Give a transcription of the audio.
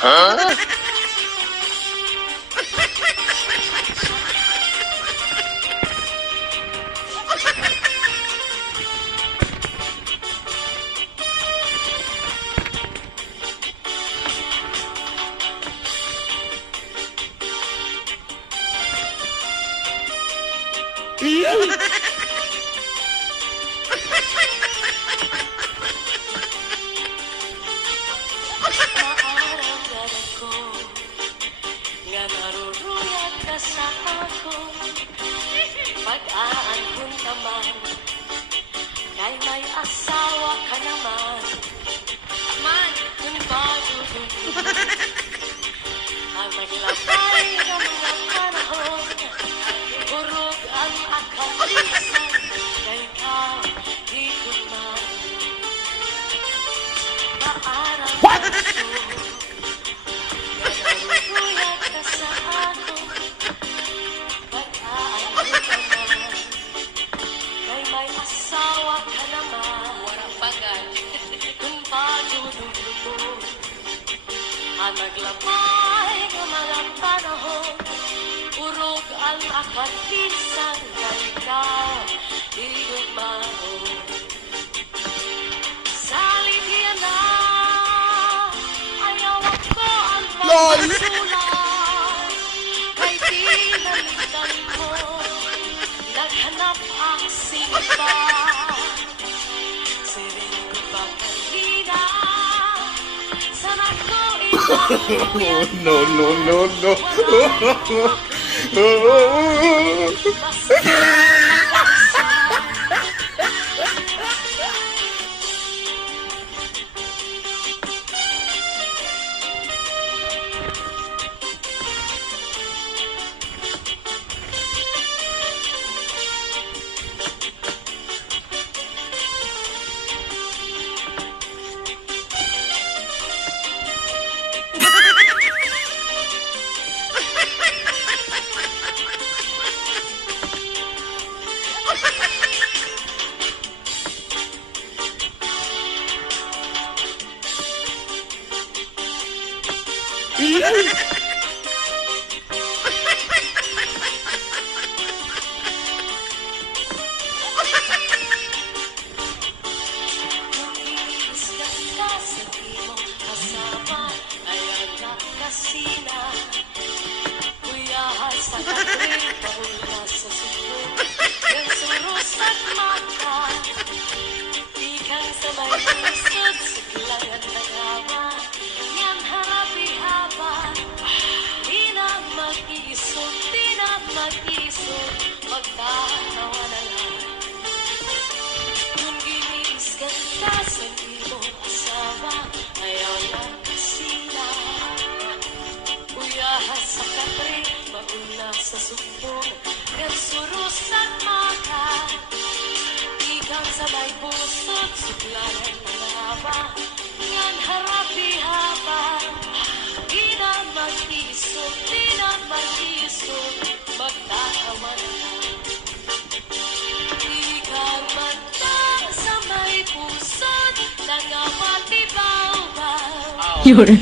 Huh? Sa ako, pag-aanhon naman, kay may asawa ka naman. Man, kung bago ang maglabay ng mga panahon, burog ang akalisan, kay ikaw di ko man maarang gusto. Nanaruyag ka sa ako, may asawa ka naman. Warang bagal. Kung pagdudugo ang maglabay ng mga panahon, urog ang akatisang ikaw igugmao. Salit yan na ayaw ako ang pagsulat, kay di nalitan mo naghanap ang sipa. Siring ko ba kanina, sana ko ipaluyan No, no, no, no. Magtatawa na lang kung ginis ganda sa iyong asawa, ayaw lang sila. Uyahas sa katre, mauna sa sumpong, gansuros at maka, ikang sa may pusot, suglanan ng haba, ngan harapi haba, di na mag-isot, magtatawa na lang. Ikaw mata sa may pusot, nangawati baw-baw. Yun.